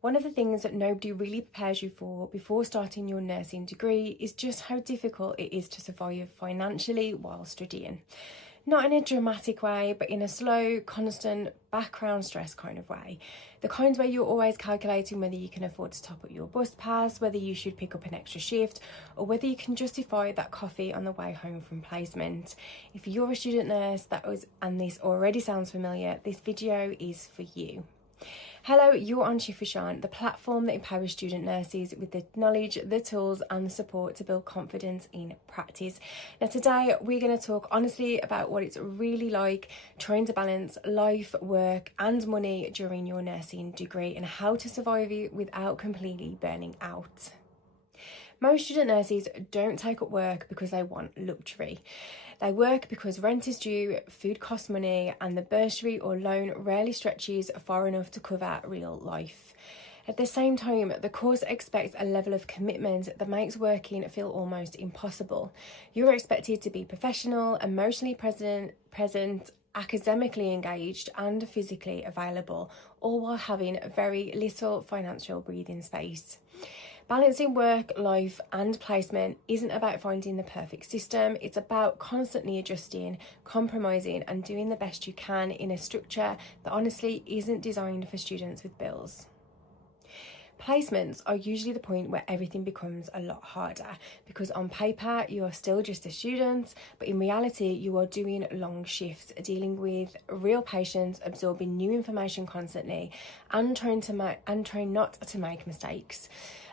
One of the things that nobody really prepares you for before starting your nursing degree is just how difficult it is to survive financially while studying. Not in a dramatic way, but in a slow, constant background stress kind of way. The kind where you're always calculating whether you can afford to top up your bus pass, whether you should pick up an extra shift, or whether you can justify that coffee on the way home from placement. If you're a student nurse and this already sounds familiar, this video is for you. Hello, you're on Shift with Sean, the platform that empowers student nurses with the knowledge, the tools and the support to build confidence in practice. Now today we're going to talk honestly about what it's really like trying to balance life, work and money during your nursing degree and how to survive it without completely burning out. Most student nurses don't take up work because they want luxury. They work because rent is due, food costs money, and the bursary or loan rarely stretches far enough to cover real life. At the same time, the course expects a level of commitment that makes working feel almost impossible. You're expected to be professional, emotionally present, academically engaged and physically available, all while having very little financial breathing space. Balancing work, life and placement isn't about finding the perfect system. It's about constantly adjusting, compromising and doing the best you can in a structure that honestly isn't designed for students with bills. Placements are usually the point where everything becomes a lot harder because on paper you are still just a student, but in reality you are doing long shifts, dealing with real patients, absorbing new information constantly and trying not to make mistakes.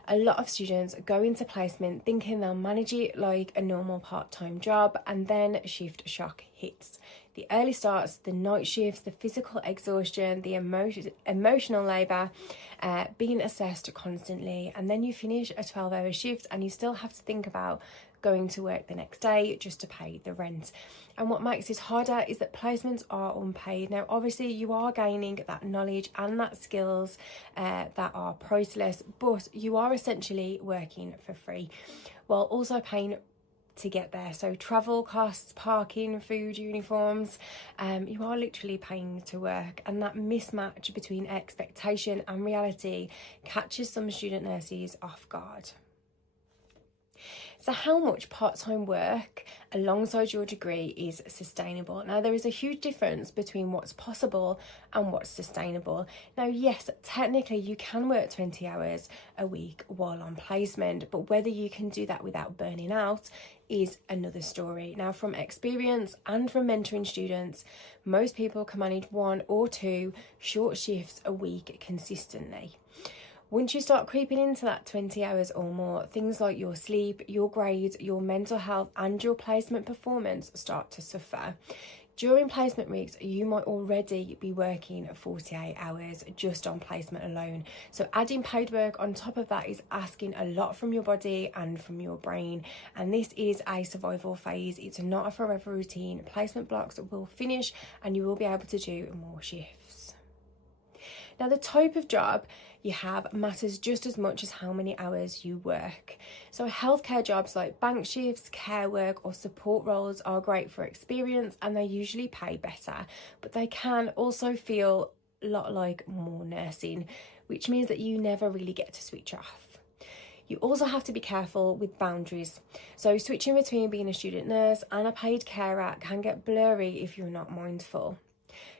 A lot of students go into placement thinking they'll manage it like a normal part-time job, and then shift shock hits. The early starts, the night shifts, the physical exhaustion, the emotional labour, being assessed constantly, and then you finish a 12-hour shift and you still have to think about going to work the next day just to pay the rent. And what makes this harder is that placements are unpaid. Now obviously you are gaining that knowledge and that skills that are priceless, but you are essentially working for free while also paying to get there. So travel costs, parking, food, uniforms, you are literally paying to work, and that mismatch between expectation and reality catches some student nurses off guard. So how much part-time work alongside your degree is sustainable? Now there is a huge difference between what's possible and what's sustainable. Now yes, technically you can work 20 hours a week while on placement, but whether you can do that without burning out is another story. Now from experience and from mentoring students, most people can manage 1 or 2 short shifts a week consistently. Once you start creeping into that 20 hours or more, things like your sleep, your grades, your mental health and your placement performance start to suffer. During placement weeks, you might already be working 48 hours just on placement alone. So adding paid work on top of that is asking a lot from your body and from your brain. And this is a survival phase. It's not a forever routine. Placement blocks will finish and you will be able to do more shifts. Now the type of job you have matters just as much as how many hours you work. So healthcare jobs like bank shifts, care work or support roles are great for experience and they usually pay better, but they can also feel a lot like more nursing, which means that you never really get to switch off. You also have to be careful with boundaries. So switching between being a student nurse and a paid carer can get blurry if you're not mindful.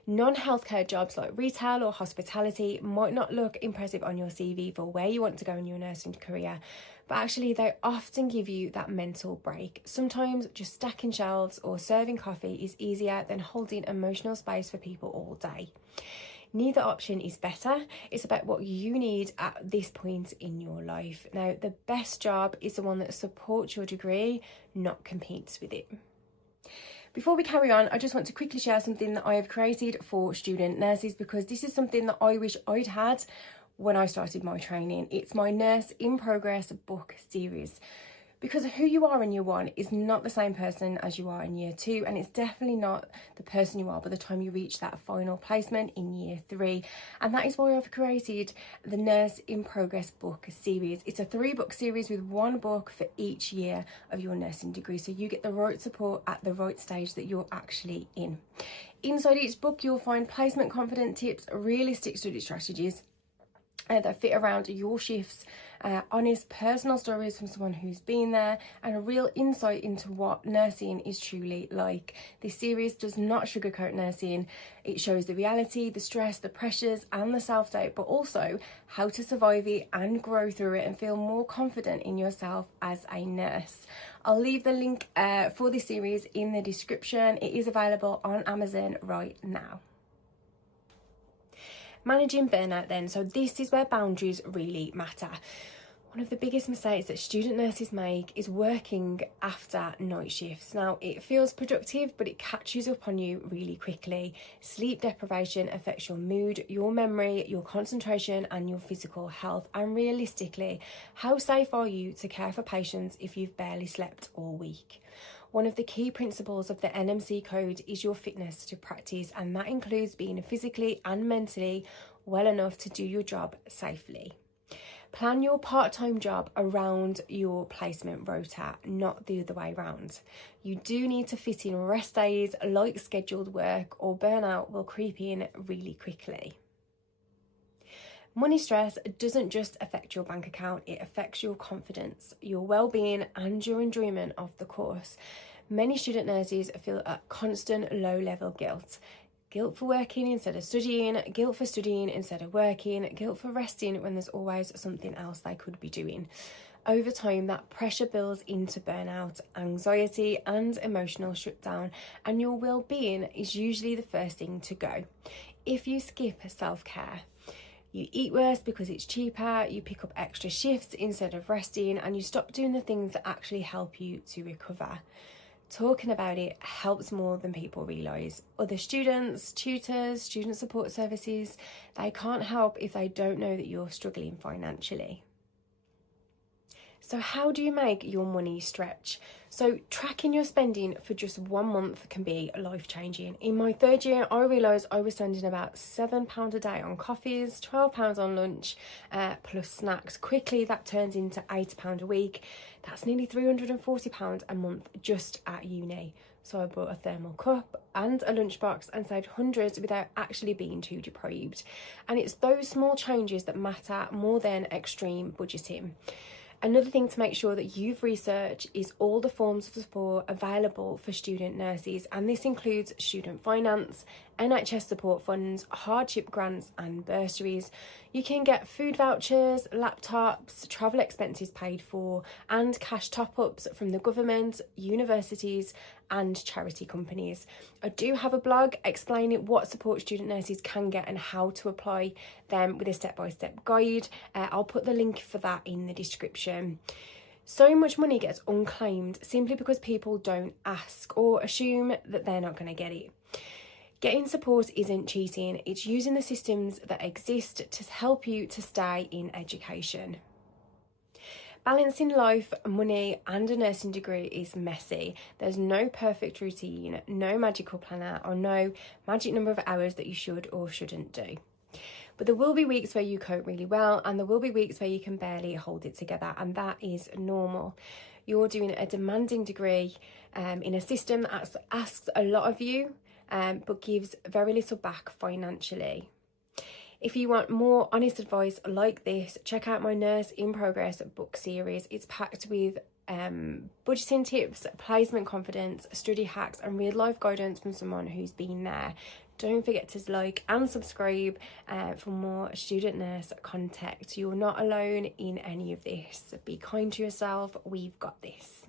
Non-healthcare jobs like retail or hospitality might not look impressive on your CV for where you want to go in your nursing career, but actually they often give you that mental break. Sometimes just stacking shelves or serving coffee is easier than holding emotional space for people all day. Neither option is better. It's about what you need at this point in your life. Now, the best job is the one that supports your degree, not competes with it. Before we carry on, I just want to quickly share something that I have created for student nurses because this is something that I wish I'd had when I started my training. It's my Nurse in Progress book series. Because who you are in year 1 is not the same person as you are in year 2, and it's definitely not the person you are by the time you reach that final placement in year 3. And that is why I've created the Nurse in Progress book series. It's a 3-book series with 1 book for each year of your nursing degree, so you get the right support at the right stage that you're actually in. Inside each book you'll find placement confident tips, realistic study strategies, that fit around your shifts, honest personal stories from someone who's been there, and a real insight into what nursing is truly like. This series does not sugarcoat nursing. It shows the reality, the stress, the pressures and the self-doubt, but also how to survive it and grow through it and feel more confident in yourself as a nurse. I'll leave the link for this series in the description. It is available on Amazon right now. Managing burnout then, so this is where boundaries really matter. One of the biggest mistakes that student nurses make is working after night shifts. Now, it feels productive, but it catches up on you really quickly. Sleep deprivation affects your mood, your memory, your concentration and your physical health. And realistically, how safe are you to care for patients if you've barely slept all week? One of the key principles of the NMC code is your fitness to practice, and that includes being physically and mentally well enough to do your job safely. Plan your part-time job around your placement rota, not the other way around. You do need to fit in rest days like scheduled work, or burnout will creep in really quickly. Money stress doesn't just affect your bank account, it affects your confidence, your well-being and your enjoyment of the course. Many student nurses feel a constant low-level guilt. Guilt for working instead of studying, guilt for studying instead of working, guilt for resting when there's always something else they could be doing. Over time, that pressure builds into burnout, anxiety and emotional shutdown, and your well-being is usually the first thing to go. If you skip self-care, you eat worse because it's cheaper, you pick up extra shifts instead of resting, and you stop doing the things that actually help you to recover. Talking about it helps more than people realise. Other students, tutors, student support services, they can't help if they don't know that you're struggling financially. So how do you make your money stretch? So tracking your spending for just 1 month can be life-changing. In my third year, I realised I was spending about £7 a day on coffees, £12 on lunch, plus snacks. Quickly, that turns into £80 a week. That's nearly £340 a month just at uni. So I bought a thermal cup and a lunchbox and saved hundreds without actually being too deprived. And it's those small changes that matter more than extreme budgeting. Another thing to make sure that you've researched is all the forms of support available for student nurses, and this includes student finance, NHS support funds, hardship grants and bursaries. You can get food vouchers, laptops, travel expenses paid for and cash top-ups from the government, universities and charity companies. I do have a blog explaining what support student nurses can get and how to apply them with a step-by-step guide. I'll put the link for that in the description. So much money gets unclaimed simply because people don't ask or assume that they're not going to get it. Getting support isn't cheating, it's using the systems that exist to help you to stay in education. Balancing life, money and a nursing degree is messy. There's no perfect routine, no magical planner or no magic number of hours that you should or shouldn't do. But there will be weeks where you cope really well and there will be weeks where you can barely hold it together, and that is normal. You're doing a demanding degree in a system that asks a lot of you but gives very little back financially. If you want more honest advice like this, check out my Nurse in Progress book series. It's packed with budgeting tips, placement confidence, study hacks and real life guidance from someone who's been there. Don't forget to like and subscribe for more student nurse content. You're not alone in any of this. Be kind to yourself. We've got this.